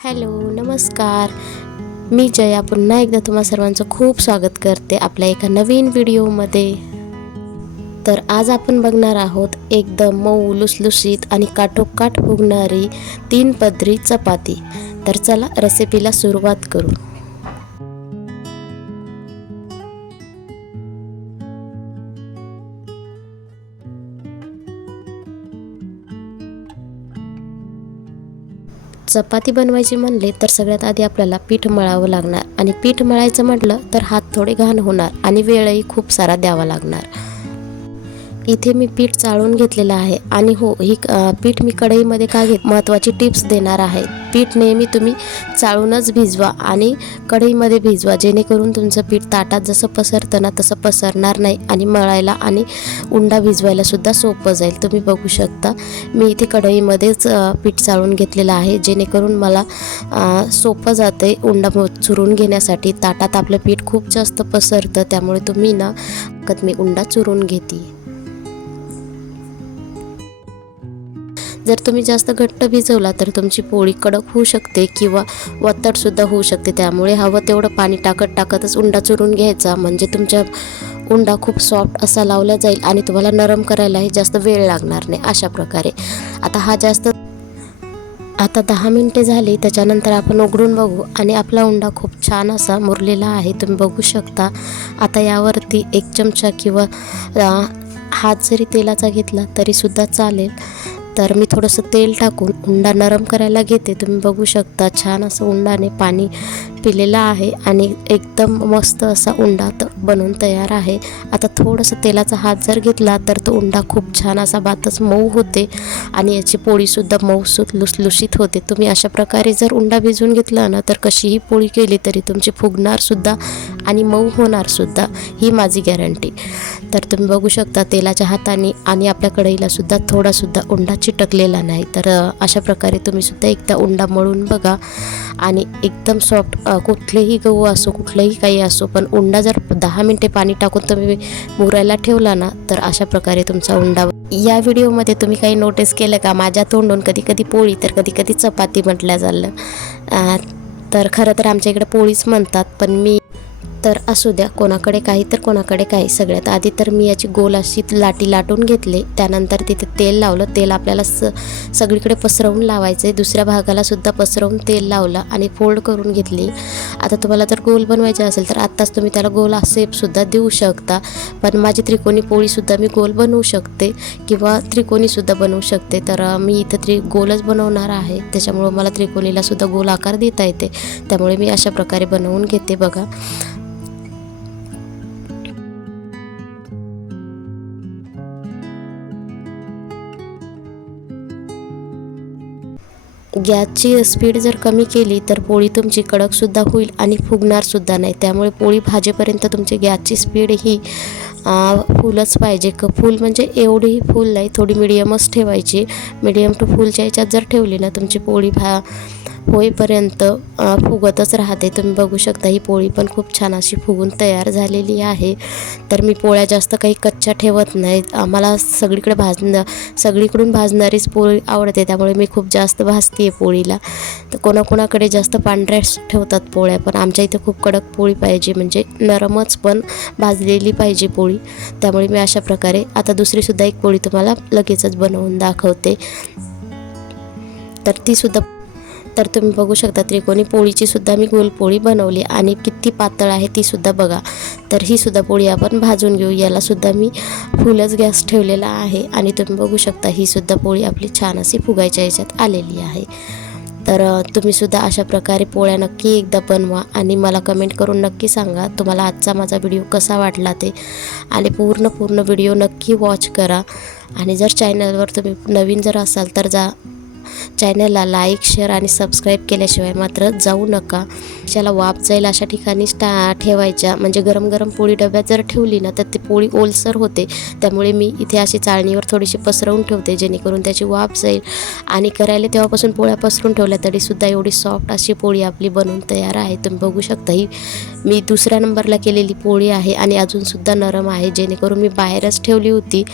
Hello नमस्कार. मी जया पुन्हा एकदा तुम्हा सर्वांचं खूप स्वागत करते आपल्या एका नवीन व्हिडिओमध्ये. तर आज आपण बघणार आहोत एकदम मऊ लुसलुशीत आणि काठोकाठ फुगणारी 3 पदरी चपाती. तर चला रेसिपीला सुरुवात करू. चपाती बनवायची म्हणले तर सगळ्यात आधी आपल्याला पीठ मळावं लागणार आणि पीठ मळायचं म्हटलं तर हात थोडे घाण होणार आणि वेळही खूप सारा द्यावा लागणार. इथे मी पीठ चाळून घेतलेलं आहे आणि हो ही पीठ मी कढईमध्ये का घेत महत्त्वाची टिप्स देणार आहे. पीठ नेहमी तुम्ही चाळूनच भिजवा आणि कढईमध्ये भिजवा, जेणेकरून तुमचं पीठ ताटात जसं पसरतं ना तसं पसरणार नाही आणि मळायला आणि उंडा भिजवायला सुद्धा सोपं जाईल. तुम्ही बघू शकता मी इथे कढईमध्येच पीठ चाळून घेतलेलं आहे, जेणेकरून मला सोपं जाते उंडा चुरून घेण्यासाठी. ताटात आपलं पीठ खूप जास्त पसरतं, त्यामुळे तुम्ही ना मी उंडा चुरून घेते. जर तुम्ही जास्त घट्ट भिजवला तर तुमची पोळी कडक होऊ शकते किंवा वत्तडसुद्धा होऊ शकते. त्यामुळे हवं तेवढं पाणी टाकतच उंडा चुरून घ्यायचा, म्हणजे तुमच्या उंडा खूप सॉफ्ट असा लावला जाईल आणि तुम्हाला नरम करायलाही जास्त वेळ लागणार नाही. अशा प्रकारे आता 10 मिनिटे झाली, त्याच्यानंतर आपण उघडून बघू आणि आपला उंडा खूप छान असा मुरलेला आहे, तुम्ही बघू शकता. आता यावरती 1 चमचा किंवा हात जरी तेलाचा घेतला तरीसुद्धा चालेल. तर मी थोडंसं तेल टाकून उंडा नरम करायला घेते. तुम्ही बघू शकता छान असं उंडाने पाणी पिलेला आहे आणि एकदम मस्त असा उंडा बनवून तयार आहे. आता थोडंसं तेलाचा हात जर घेतला तर तो उंडा खूप छान असा बातच मऊ होते आणि याची पोळीसुद्धा मऊसूत लुसलुशीत होते. तुम्ही अशा प्रकारे जर उंडा भिजवून घेतला ना तर कशीही पोळी केली तरी तुमची फुगणारसुद्धा आणि मऊ होणारसुद्धा, ही माझी गॅरंटी. तर तुम्ही बघू शकता तेलाच्या हाताने आणि आपल्या कढईला सुद्धा थोडासुद्धा उंडा चिटकलेला नाही. तर अशा प्रकारे तुम्ही सुद्धा एकदा उंडा मळून बघा आणि एकदम सॉफ्ट, कुठलेही गहू असो कुठलंही काही असो, पण उंडा जर 10 मिनिटे पाणी टाकून तुम्ही मुरायला ठेवला ना तर अशा प्रकारे तुमचा उंडा. या व्हिडिओमध्ये तुम्ही काही नोटीस केलं का, माझ्या तोंडून कधी कधी पोळी तर कधी कधी चपाती म्हटल्या झालं. तर खरं तर आमच्या इकडे पोळीच म्हणतात, पण मी तर असू द्या, कोणाकडे काही तर कोणाकडे काही. सगळ्यात आधी तर मी याची गोल अशी लाटी लाटून घेतले. त्यानंतर तिथे तेल लावलं. तेल आपल्याला सगळीकडे पसरवून लावायचं आहे. दुसऱ्या भागाला सुद्धा पसरवून तेल लावलं आणि फोल्ड करून घेतली. आता तुम्हाला जर गोल बनवायचे असेल तर आत्ताच तुम्ही त्याला गोल शेपसुद्धा देऊ शकता, पण माझी त्रिकोणी पोळीसुद्धा मी गोल बनवू शकते किंवा त्रिकोणीसुद्धा बनवू शकते. तर मी इथं गोलच बनवणार आहे, त्याच्यामुळं मला त्रिकोणीला सुद्धा गोल आकार देता येते. त्यामुळे मी अशा प्रकारे बनवून घेते. बघा गॅसची स्पीड जर कमी केली तर पोळी तुमची कडकसुद्धा होईल आणि फुगणारसुद्धा नाही. त्यामुळे पोळी भाजेपर्यंत तुमची गॅसची स्पीड ही फुलच पाहिजे. फुल म्हणजे एवढीही फुल नाही, थोडी मिडियमच ठेवायची. मिडियम टू फुलच्या ह्याच्यात जर ठेवली ना तुमची पोळी होईपर्यंत फुगतच राहते. तुम्ही बघू शकता ही पोळी पण खूप छान अशी फुगून तयार झालेली आहे. तर मी पोळ्या जास्त काही कच्च्या ठेवत नाही. आम्हाला सगळीकडून भाजणारीच पोळी आवडते, त्यामुळे मी खूप जास्त भाजते आहे पोळीला. तर कोणाकोणाकडे जास्त पांढऱ्या ठेवतात पोळ्या, पण आमच्या इथे खूप कडक पोळी पाहिजे, म्हणजे नरमच पण भाजलेली पाहिजे पोळी. त्यामुळे मी अशा प्रकारे आता दुसरीसुद्धा एक पोळी तुम्हाला लगेचच बनवून दाखवते. तर तुम्ही बघू शकता त्रिकोणी पोळीची सुद्धा मी गोल पोळी बनवली आणि किती पातळ आहे ती सुद्धा बघा. तर ही सुद्धा पोळी आपण भाजून घेऊ. याला सुद्धा मी फुलच गॅस ठेवलेला आहे आणि तुम्ही बघू शकता ही सुद्धा पोळी आपली छान अशी फुगायच्या ह्याच्यात आलेली आहे. तर तुम्ही सुद्धा अशा प्रकारे पोळ्या नक्की एकदा बनवा आणि मला कमेंट करून नक्की सांगा तुम्हाला आजचा माझा व्हिडिओ कसा वाटला ते, आणि पूर्ण व्हिडिओ नक्की वॉच करा. आणि जर चॅनलवर तुम्ही नवीन जर असाल तर चॅनलला लाईक, शेअर आणि सबस्क्राईब केल्याशिवाय मात्र जाऊ नका. त्याला वाफ जाईल अशा ठिकाणी ठेवायच्या, म्हणजे गरम गरम पोळी डब्यात जर ठेवली ना तर ती पोळी ओलसर होते. त्यामुळे मी इथे अशी चाळणीवर थोडीशी पसरवून ठेवते, जेणेकरून त्याची वाफ जाईल. आणि करायला तेव्हापासून पोळ्या पसरून ठेवल्या तरीसुद्धा एवढी सॉफ्ट अशी पोळी आपली बनवून तयार आहे. तुम्ही बघू शकता ही मी दुसऱ्या नंबरला केलेली पोळी आहे आणि अजूनसुद्धा नरम आहे, जेणेकरून मी बाहेरच ठेवली होती.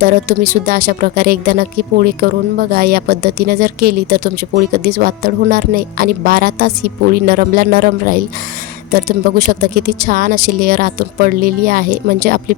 तर तुम्हीसुद्धा अशा प्रकारे एकदा नक्की पोळी करून बघा. या पद्धतीने जर केली तर तुमची पोळी कधीच वातड होणार नाही आणि 12 तास ही पोळी नरमला नरम राहील. तर तुम्ही बघू शकता किती छान अशी लेअर आतून पडलेली आहे. म्हणजे आपली